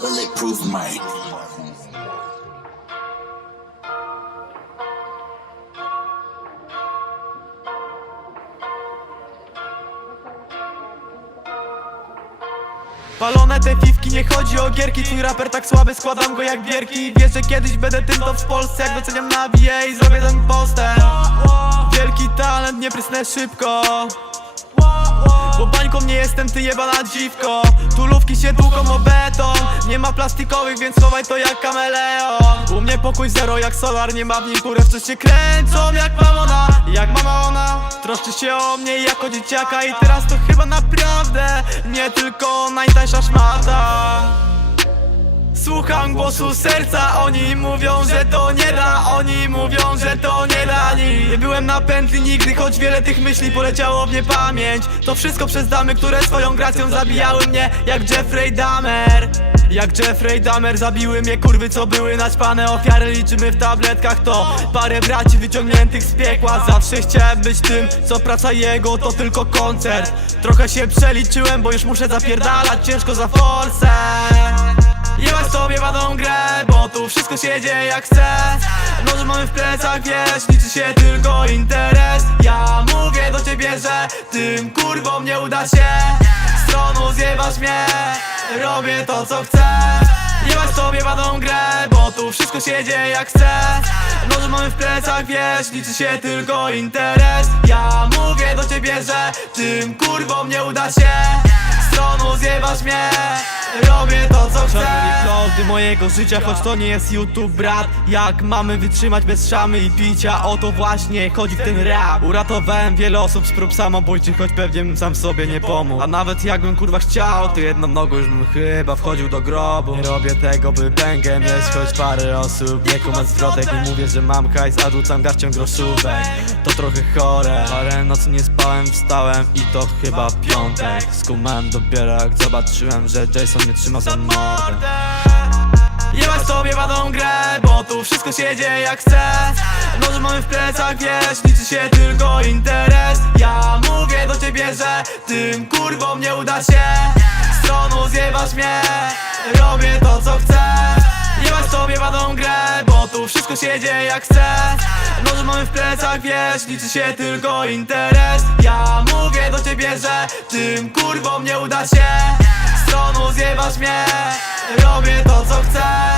Bulletproof Mike. Palone te piwki, nie chodzi o gierki. Twój raper tak słaby, składam go jak bierki Wiesz, że kiedyś będę tym top w Polsce. Jak doceniam nabiję i zrobię ten postęp Wielki talent, nie prysnę szybko bańką nie jestem, ty jebana dziwko. Tulówki się tłuką o beton. Nie ma plastikowych, więc chowaj to jak kameleon. U mnie pokój zero jak solar Nie ma w nim kurę, w się kręcą jak mamona. Jak mama ona Troszczy się o mnie jako dzieciaka. I teraz to chyba naprawdę Nie tylko najtańsza szmata. Słucham głosu serca, oni mówią, że to nie da. Oni mówią, że to nie Nie byłem na pętli nigdy, choć wiele tych myśli poleciało w niepamięć To wszystko przez damy, które swoją gracją zabijały mnie Jak Jeffrey Dahmer. Jak Jeffrey Dahmer zabiły mnie kurwy co były naćpane Ofiary. Liczymy w tabletkach to Parę braci wyciągniętych z piekła. Zawsze chciałem być tym, co praca jego to tylko koncert. Trochę się przeliczyłem, bo już muszę zapierdalać ciężko za forsę. Jebać sobie wadą grę, bo tu wszystko się dzieje jak chcę Noże mamy w plecach, wiesz, liczy się tylko interes. Ja mówię do ciebie, że tym kurwom nie uda się. Stronu zjebasz mnie, robię to co chcę. Jebać sobie wadą grę, bo tu wszystko się dzieje jak chcę. Noże mamy w plecach, wiesz, liczy się tylko interes. Ja mówię do ciebie, że tym kurwom nie uda się. Stronu Cloudy mojego życia, choć to nie jest YouTube brat. Jak mamy wytrzymać bez szamy i picia O to właśnie chodzi w ten rap. Uratowałem wiele osób z prób samobójczych Choć pewnie bym sam sobie nie pomógł. A nawet jakbym kurwa chciał To jedną nogą już bym chyba wchodził do grobu. Nie robię tego by pęgę mieć Choć parę osób nie kumać zwrotek. Nie mówię, że mam hajs, a rzucam garścią groszówek. To trochę chore. Parę nocy nie spałem, wstałem i to chyba piątek. Skumałem dopiero jak zobaczyłem, że Jason mnie trzyma za mordę Jebać sobie wadą grę, bo tu wszystko się dzieje jak chce. Noże mamy w plecach, wiesz, liczy się tylko interes. Ja mówię do ciebie, że tym kurwom nie uda się. Stroną zjebasz mnie, robię to co chcę. Jebać sobie wadą grę, bo tu wszystko się dzieje jak chce. Noże mamy w plecach, wiesz, liczy się tylko interes. Ja mówię do ciebie, że tym kurwom nie uda się. Stroną zjebasz mnie, robię to co chcę.